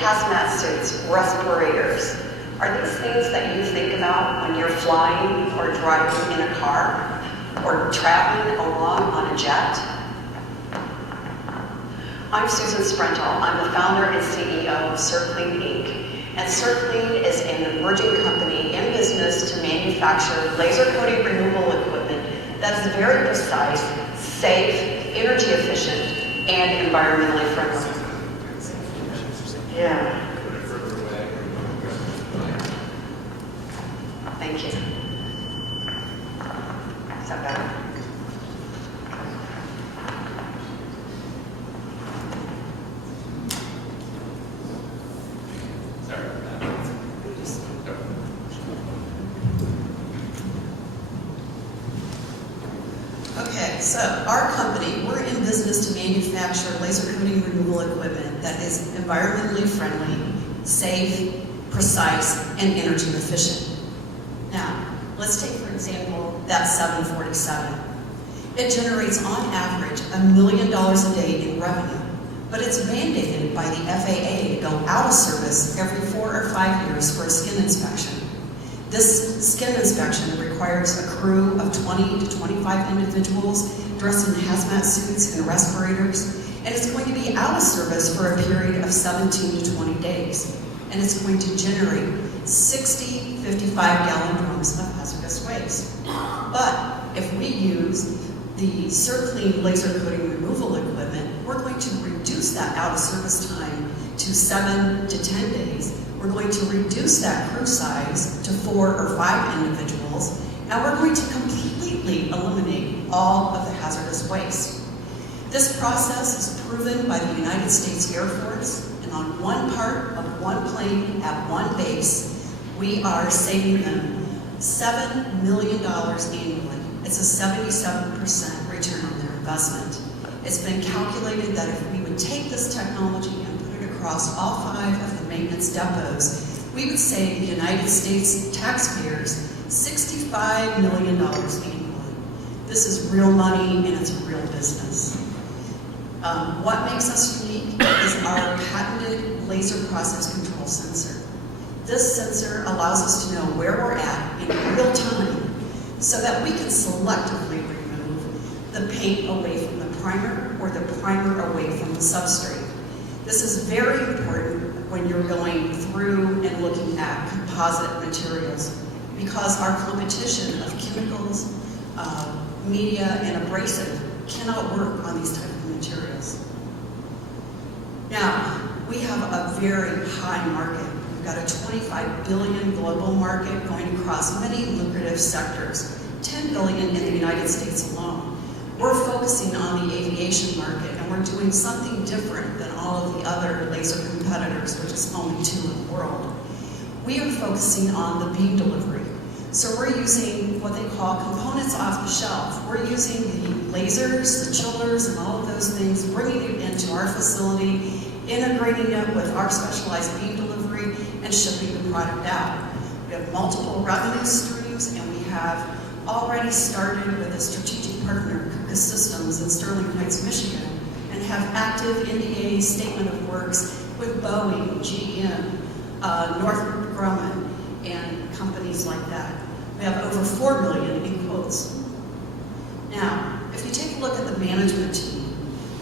hazmat suits, respirators. Are these things that you think about when you're flying or driving in a car or traveling along on a jet? I'm Susan Sprentall. I'm the founder and CEO of Circlean Inc. And Circlean is an emerging company in business to manufacture laser coating removal equipment that is very precise, safe, energy efficient, and environmentally friendly. Yeah. Thank you. Is that better? Okay, so our company, we're in business to manufacture laser coating removal equipment that is environmentally friendly, safe, precise, and energy efficient. Now, let's take, for example, that 747. It generates on average $1 million a day in revenue, but it's mandated by the FAA to go out of service every 4 or 5 years for a skin inspection. This skin inspection requires a crew of 20 to 25 individuals dressed in hazmat suits and respirators, and it's going to be out of service for a period of 17 to 20 days. And it's going to generate 60 55-gallon drums of hazardous waste. But if we use the Circlean laser coating removal equipment, we're going to reduce that out of service time to 7 to 10 days. We're going to reduce that crew size to 4 or 5 individuals, and we're going to completely eliminate all of the hazardous waste. This process is proven by the United States Air Force, and on one part of one plane at one base, we are saving them $7 million annually. It's a 77% return on their investment. It's been calculated that if we would take this technology and put it across all 5 of the maintenance depots, we would save the United States taxpayers $65 million annually. This is real money and it's a real business. What makes us unique is our patented laser process control sensor. This sensor allows us to know where we're at in real time so that we can selectively remove the paint away from the primer or the primer away from the substrate. This is very important when you're going through and looking at composite materials because our competition of chemicals, media, and abrasive cannot work on these type of materials. Now, we have a very high market. We've got a $25 billion global market going across many lucrative sectors, $10 billion in the United States alone. We're focusing on the aviation market, and we're doing something different than all of the other laser competitors, which is only 2 in the world. We are focusing on the beam delivery. So we're using what they call components off the shelf. We're using the lasers, the chillers, and all of those things, bringing it into our facility, integrating it with our specialized beam delivery, and shipping the product out. We have multiple revenue streams, and we have already started with a strategic partner, Kuka Systems in Sterling Heights, Michigan, and have active NDA statement of works with Boeing, GM, Northrop Grumman, and companies like that. We have over 4 million in quotes. Now, if you take a look at the management team,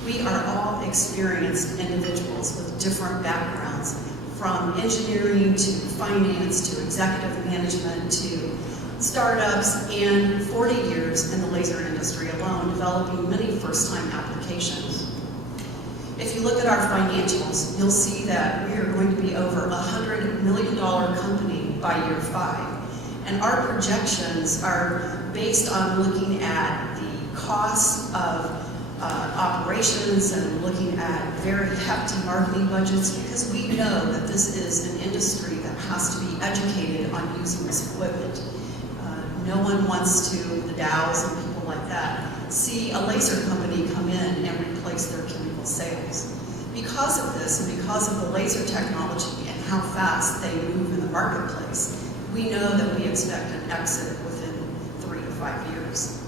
we are all experienced individuals with different backgrounds, from engineering to finance to executive management to startups, and 40 years in the laser industry alone, developing many first-time applications. If you look at our financials, you'll see that we are going to be over a $100 million company by year 5. And our projections are based on looking at the costs of operations and looking at very hefty marketing budgets, because we know that this is an industry that has to be educated on using this equipment. No one wants to, the Dows and people like that, see a laser company come in and replace their chemical sales. Because of this, and because of the laser technology and how fast they move in the marketplace, we know that we expect an exit within 3 to 5 years.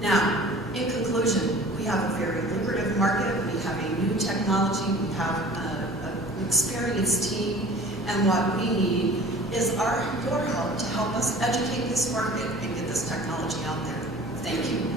Now, in conclusion, we have a very lucrative market, we have a new technology, we have experienced team, and what we need is your help to help us educate this market and get this technology out there. Thank you.